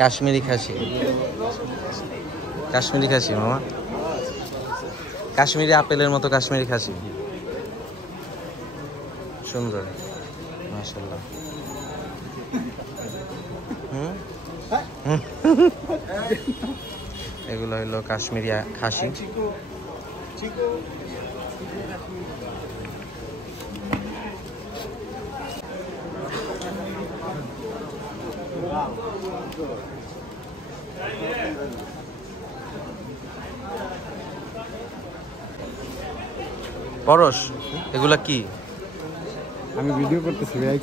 কাশ্মীরি খাসি, কাশ্মীরি খাসি মামা, কাশ্মীরি আপেলের মতো কাশ্মীরি খাসি, সুন্দর মাশাআল্লাহ। এগুলো হইলো কাশ্মীরি খাসি। পরশ, এগুলা কি? আমি ভিডিও করতেছি ভাই।